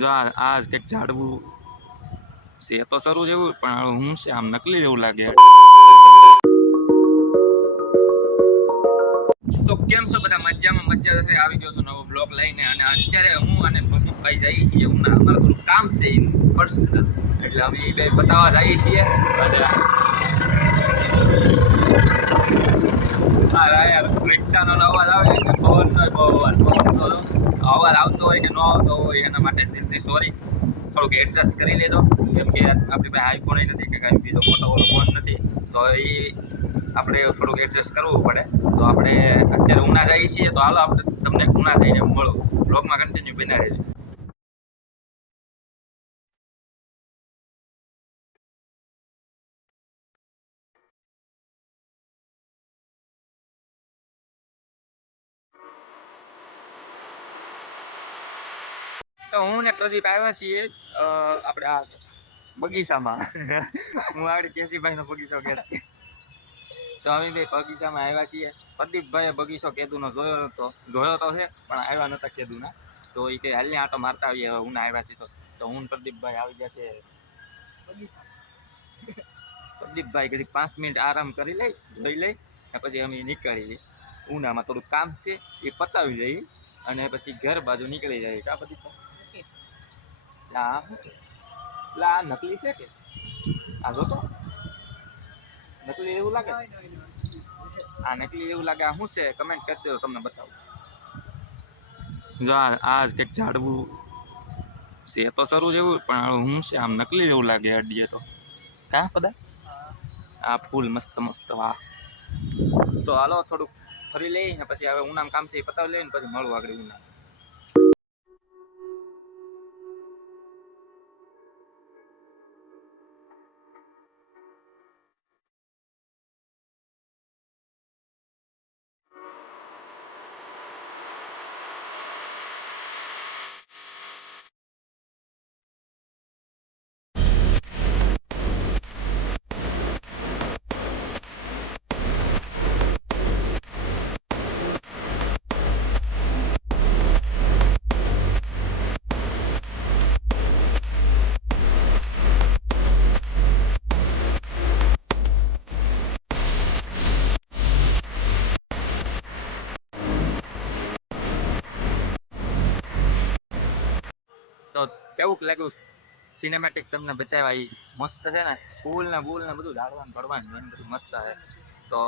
જો આ કંઈક ઝાડવું છે. તો સરું જેવું પણ હું છે, આમ નકલી જેવું લાગે. તો કેમ છો બધા? મજામાં, મજા થશે આવી ગયો છું નવો બ્લોગ લઈને અને અત્યારે હું અને ભાઈ જઈએ છીએ. હું અમારું થોડું કામ છે પર્સનલ એટલે અમે એ બે બતાવવા જઈએ છીએ. હા યાર, રિક્ષાનો અવાજ આવે પવનનો બહુ અવાજ આવતો હોય કે ન આવતો હોય, એના માટે દિલથી સોરી થોડુંક એડજસ્ટ કરી લેજો. કેમ કે આપણી પાસે આઈફોન નથી કે કાંઈ બીજો મોટો ફોન નથી. તો એ આપણે થોડુંક એડજસ્ટ કરવું પડે. તો આપણે અત્યારે ઉના જઈએ છીએ. તો હાલો, આપણે તમને ઉના થઈને મળો. બ્લોગમાં કન્ટિન્યુ બના રહેજો. તો હું ને પ્રદીપ આવ્યા છીએ આપણે આ બગીચામાં. હું આગળ કેસીભાઈનો બગીચો કહેતી તો અમે બે બગીચામાં આવ્યા છીએ. પ્રદીપભાઈએ બગીચો કેદુનો જોયો નતો. જોયો તો છે, પણ આવ્યા નતા કેદુના. તો એ કંઈ હાલની આટો મારતા આવીએ, હવે હું આવ્યા છીએ તો. હું પ્રદીપભાઈ આવી ગયા છે પ્રદીપભાઈ કદી પાંચ મિનિટ આરામ કરી લઈ, જોઈ લઈ, ને પછી અમે નીકળીએ ઉનામાં થોડું કામ છે, એ પતાવી લઈએ, અને પછી ઘર બાજુ નીકળી જાય કા બધી લા શું આ નકલી છે કે? આ જો તો નકલી એવું લાગે? આ નકલી એવું લાગે. આ શું છે? કમેન્ટ કરી દો તમને બતાવું. જો આ કંઈક ઝાડવું છે. તો સરું જેવું પણ હું છે? આમ નકલી જેવું લાગે અડીએ તો. કાં બધા આ ફૂલ મસ્ત મસ્ત વાહ. તો હાલો થોડુંક ફરી લઈને પછી હવે ઉનામ કામ છે એ પતાવી લઈને પછી મળવું આગળ ઉના કેવું લાગ્યું? સિનેમેટિક તમને બતાવ્યા એ મસ્ત છે ને? ફૂલ ને બૂલ ને બધું ઝાડવાનું ભરવાનું બધું મસ્ત છે. તો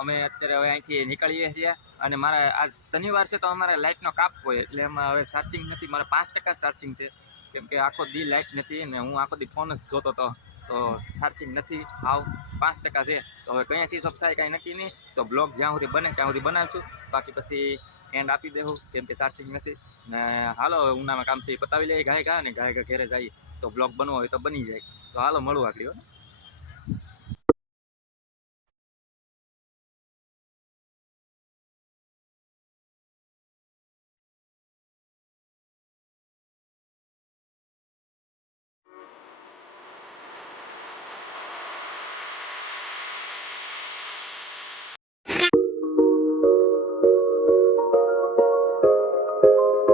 અમે અત્યારે હવે અહીંથી નીકળીએ છીએ અને મારે આજ શનિવાર છે તો અમારે લાઇટનો કાપ હોય, એટલે એમાં હવે ચાર્જિંગ નથી. મારે પાંચ ટકા ચાર્જિંગ છે. કેમ કે આખો દી લાઇટ નથી ને હું આખો દી ફોન જ જોતો હતો. તો ચાર્જિંગ નથી. આવ, પાંચ ટકા છે. તો હવે કયા સ્વિચ ઓફ થાય, કાંઈ નક્કી નહીં. તો બ્લોગ જ્યાં સુધી બને, ત્યાં સુધી બનાવશું. બાકી પછી એન્ડ આપી દેવું કેમ કે ચાર્જિંગ નથી. ને હાલો, ઉનામાં કામ છે એ પતાવી લઈએ ગાય ગા ને, ગાય ગા ઘરે જઈએ તો બ્લોગ બનવો હોય તો બની જાય. તો હાલો, મળું આગળ